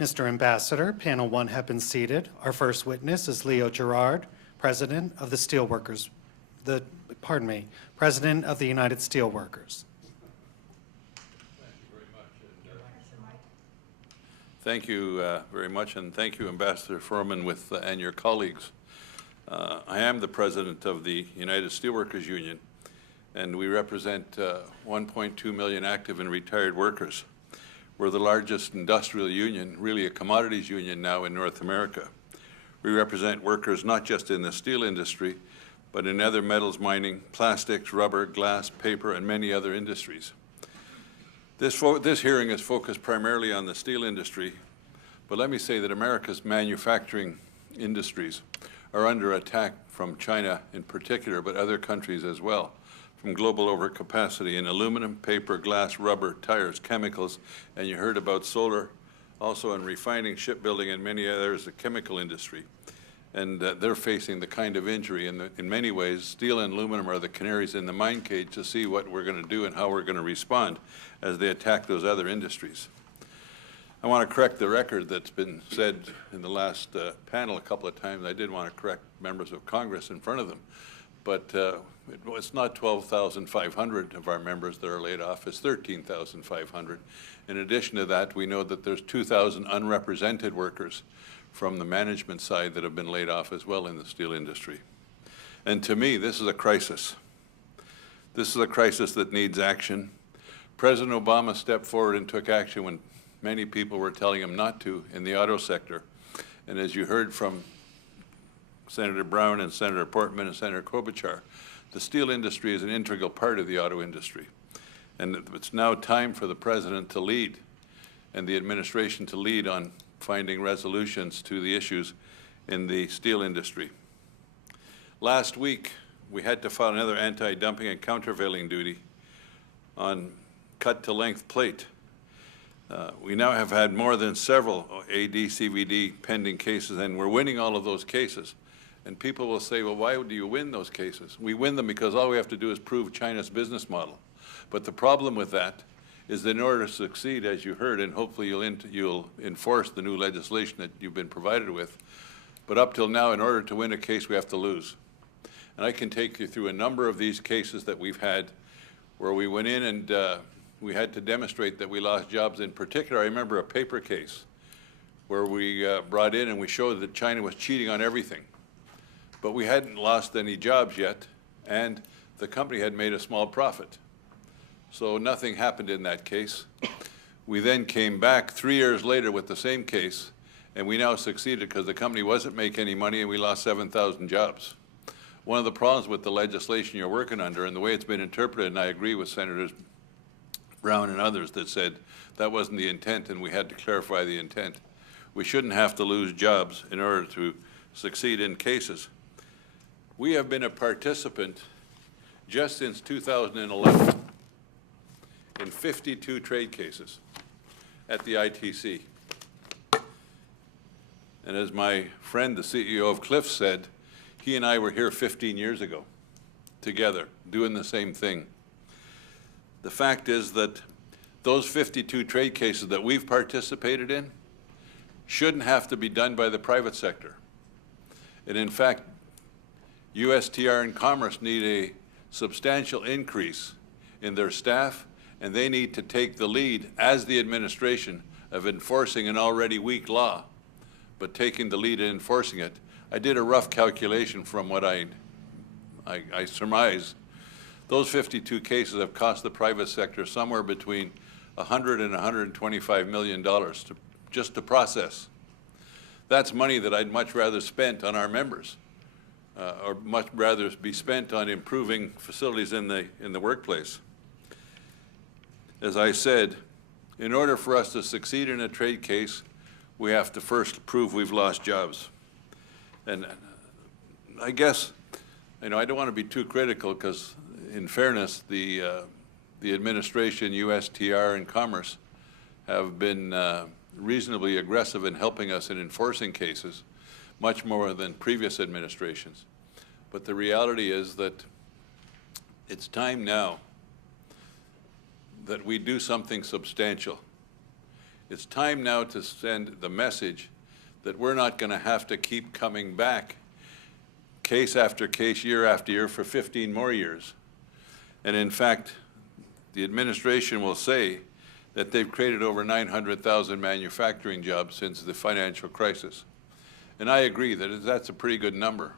Mr. Ambassador, panel one have been seated. Our first witness is Gerard, President of the Steelworkers, President of the United Steelworkers. Thank you very much, and thank you, Ambassador Furman, and your colleagues. I am the President of the United Steelworkers Union, and we represent 1.2 million active and retired workers. We're the largest industrial union, really a commodities union now in North America. We represent workers not just in the steel industry, but in other metals mining, plastics, rubber, glass, paper, and many other industries. This hearing is focused primarily on the steel industry, but let me say that America's manufacturing industries are under attack from China in particular, but other countries as well, from global overcapacity in aluminum, paper, glass, rubber, tires, chemicals, and you heard about solar, also in refining, shipbuilding, and many others, the chemical industry. And they're facing the kind of injury, and in many ways, steel and aluminum are the canaries in the mine cage to see what we're going to do and how we're going to respond as they attack those other industries. I want to correct the record that's been said in the last panel a couple of times. I did want to correct members of Congress in front of them, but it's not 12,500 of our members that are laid off, it's 13,500. In addition to that, we know that there's 2,000 unrepresented workers from the management side that have been laid off as well in the steel industry. And to me, this is a crisis. This is a crisis that needs action. President Obama stepped forward and took action when many people were telling him not to in the auto sector. And as you heard from Senator Brown and Senator Portman and Senator Klobuchar, the steel industry is an integral part of the auto industry. And it's now time for the President to lead and the administration to lead on finding resolutions to the issues in the steel industry. Last week, we had to file another anti-dumping and countervailing duty on cut-to-length plate. We now have had more than several AD/CVD pending cases, and we're winning all of those cases. And people will say, well, why do you win those cases? We win them because all we have to do is prove China's business model. But the problem with that is that in order to succeed, as you heard, and hopefully you'll enforce the new legislation that you've been provided with, but up till now, in order to win a case, we have to lose. And I can take you through a number of these cases that we've had where we went in and we had to demonstrate that we lost jobs. In particular, I remember a paper case where we brought in and we showed that China was cheating on everything. But we hadn't lost any jobs yet, and the company had made a small profit. So nothing happened in that case. We then came back 3 years later with the same case, and we now succeeded because the company wasn't making any money and we lost 7,000 jobs. One of the problems with the legislation you're working under and the way it's been interpreted, and I agree with Senators Brown and others that said that wasn't the intent and we had to clarify the intent. We shouldn't have to lose jobs in order to succeed in cases. We have been a participant just since 2011 in 52 trade cases at the ITC. And as my friend, the CEO of Cliff, said, he and I were here 15 years ago together doing the same thing. The fact is that those 52 trade cases that we've participated in shouldn't have to be done by the private sector. And in fact, USTR and Commerce need a substantial increase in their staff, and they need to take the lead as the administration of enforcing an already weak law, but taking the lead in enforcing it. I did a rough calculation from what I surmise. Those 52 cases have cost the private sector somewhere between $100 and $125 million just to process. That's money that I'd much rather spent on our members. Or much rather be spent on improving facilities in the workplace. As I said, in order for us to succeed in a trade case, we have to first prove we've lost jobs. And I guess, I don't want to be too critical because, in fairness, the administration, USTR, and Commerce have been reasonably aggressive in helping us in enforcing cases, much more than previous administrations. But the reality is that it's time now that we do something substantial It's time now to send the message that we're not going to have to keep coming back case after case, year after year for 15 more years. And in fact, the administration will say that they've created over 900,000 manufacturing jobs since the financial crisis. And I agree that that's a pretty good number.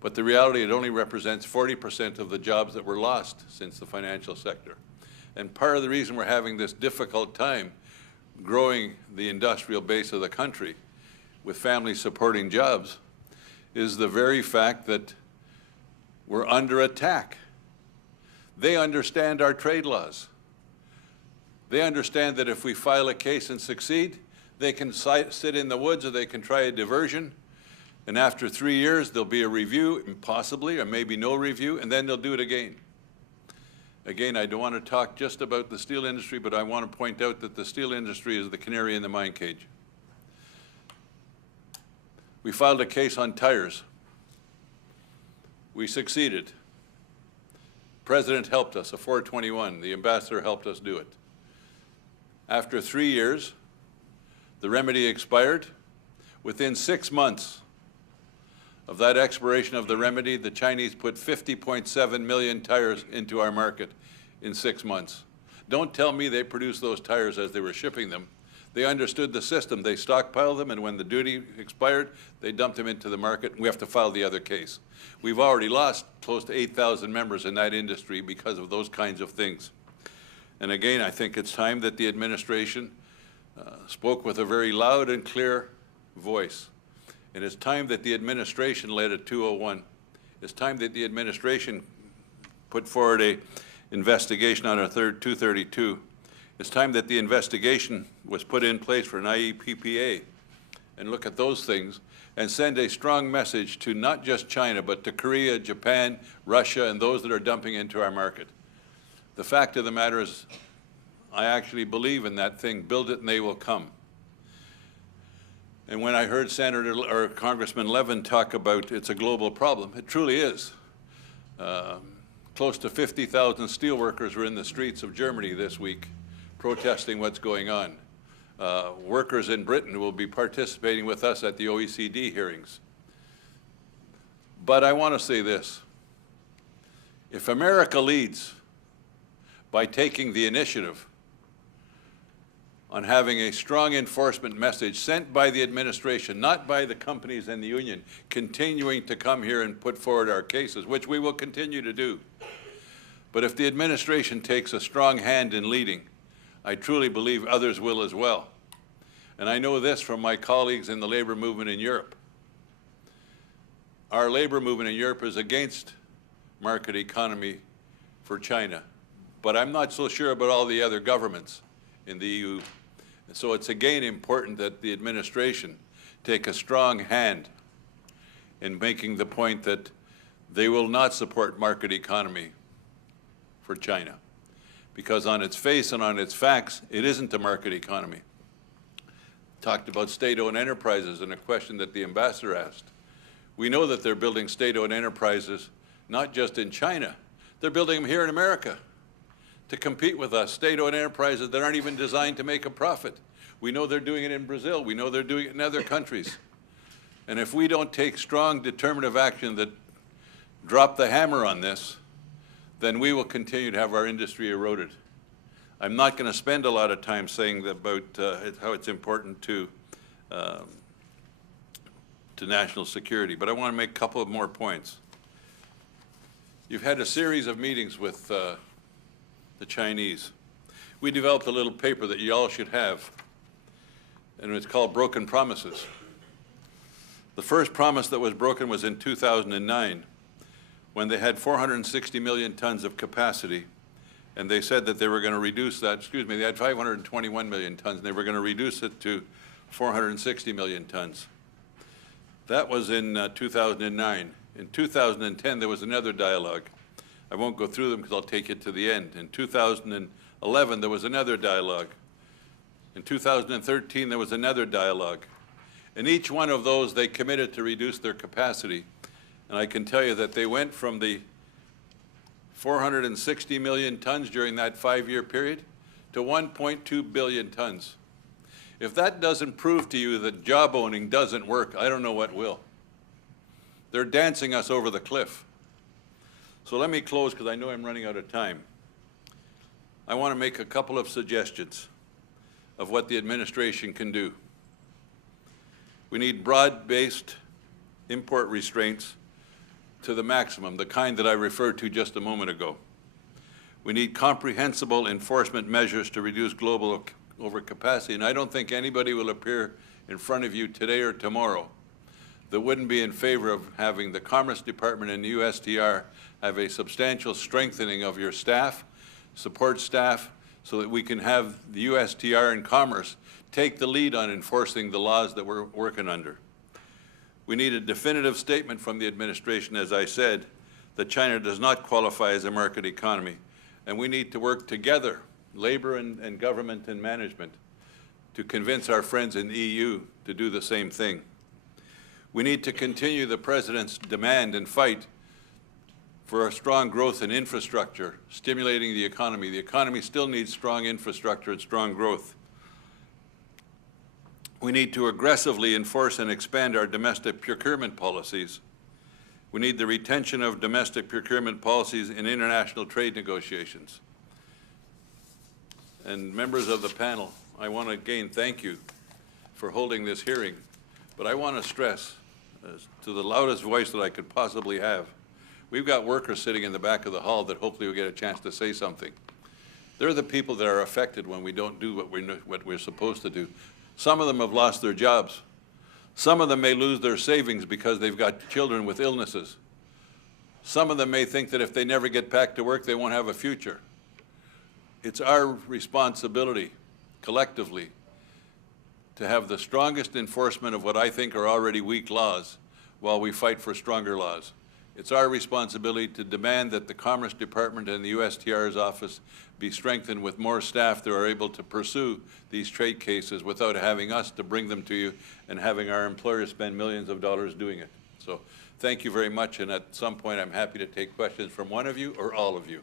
But the reality, it only represents 40% of the jobs that were lost since the financial sector. And part of the reason we're having this difficult time growing the industrial base of the country with families supporting jobs is the very fact that we're under attack. They understand our trade laws. They understand that if we file a case and succeed, they can sit in the woods or they can try a diversion. And after 3 years, there'll be a review, possibly, or maybe no review, and then they'll do it again. Again, I don't want to talk just about the steel industry, but I want to point out that the steel industry is the canary in the mine cage. We filed a case on tires. We succeeded. The President helped us, a 421. The ambassador helped us do it. After 3 years, the remedy expired. Within 6 months of that expiration of the remedy, the Chinese put 50.7 million tires into our market in 6 months. Don't tell me they produced those tires as they were shipping them. They understood the system. They stockpiled them, and when the duty expired, they dumped them into the market, and we have to file the other case. We've already lost close to 8,000 members in that industry because of those kinds of things. And again, I think it's time that the administration spoke with a very loud and clear voice. And it's time that the administration led a 201. It's time that the administration put forward an investigation on our 232. It's time that the investigation was put in place for an IEPPA and look at those things and send a strong message to not just China, but to Korea, Japan, Russia, and those that are dumping into our market. The fact of the matter is, I actually believe in that thing, build it and they will come. And when I heard Senator or Congressman Levin talk about it's a global problem, it truly is. Close to 50,000 steelworkers were in the streets of Germany this week protesting what's going on. Workers in Britain will be participating with us at the OECD hearings. But I want to say this. If America leads by taking the initiative on having a strong enforcement message sent by the administration, not by the companies and the union, continuing to come here and put forward our cases, which we will continue to do. But if the administration takes a strong hand in leading, I truly believe others will as well. And I know this from my colleagues in the labor movement in Europe. Our labor movement in Europe is against market economy for China. But I'm not so sure about all the other governments in the EU. And so it's again important that the administration take a strong hand in making the point that they will not support market economy for China. Because on its face and on its facts, it isn't a market economy. Talked about state-owned enterprises and a question that the ambassador asked. We know that they're building state-owned enterprises not just in China, they're building them here in America to compete with us, state-owned enterprises that aren't even designed to make a profit. We know they're doing it in Brazil. We know they're doing it in other countries. And if we don't take strong, determinative action that drop the hammer on this, then we will continue to have our industry eroded. I'm not going to spend a lot of time saying about how it's important to national security, but I want to make a couple of more points. You've had a series of meetings with the Chinese. We developed a little paper that you all should have, and it's called Broken Promises. The first promise that was broken was in 2009, when they had 460 million tons of capacity, and they said that they were going to reduce that, they had 521 million tons, and they were going to reduce it to 460 million tons. That was in 2009. In 2010, there was another dialogue. I won't go through them because I'll take it to the end. In 2011, there was another dialogue. In 2013, there was another dialogue. In each one of those, they committed to reduce their capacity. And I can tell you that they went from the 460 million tons during that 5-year period to 1.2 billion tons. If that doesn't prove to you that job owning doesn't work, I don't know what will. They're dancing us over the cliff. So let me close because I know I'm running out of time. I want to make a couple of suggestions of what the administration can do. We need broad-based import restraints to the maximum, the kind that I referred to just a moment ago. We need comprehensible enforcement measures to reduce global overcapacity, and I don't think anybody will appear in front of you today or tomorrow that wouldn't be in favor of having the Commerce Department and the USTR have a substantial strengthening of your staff, support staff, so that we can have the USTR and Commerce take the lead on enforcing the laws that we're working under. We need a definitive statement from the administration, as I said, that China does not qualify as a market economy. And we need to work together, labor and government and management, to convince our friends in the EU to do the same thing. We need to continue the President's demand and fight for a strong growth in infrastructure, stimulating the economy. The economy still needs strong infrastructure and strong growth. We need to aggressively enforce and expand our domestic procurement policies. We need the retention of domestic procurement policies in international trade negotiations. And members of the panel, I want to again thank you for holding this hearing, but I want to stress to the loudest voice that I could possibly have, we've got workers sitting in the back of the hall that hopefully will get a chance to say something. They're the people that are affected when we don't do what we're supposed to do. Some of them have lost their jobs. Some of them may lose their savings because they've got children with illnesses. Some of them may think that if they never get back to work, they won't have a future. It's our responsibility, collectively, to have the strongest enforcement of what I think are already weak laws while we fight for stronger laws. It's our responsibility to demand that the Commerce Department and the USTR's office be strengthened with more staff that are able to pursue these trade cases without having us to bring them to you and having our employers spend millions of dollars doing it. So thank you very much, and at some point I'm happy to take questions from one of you or all of you.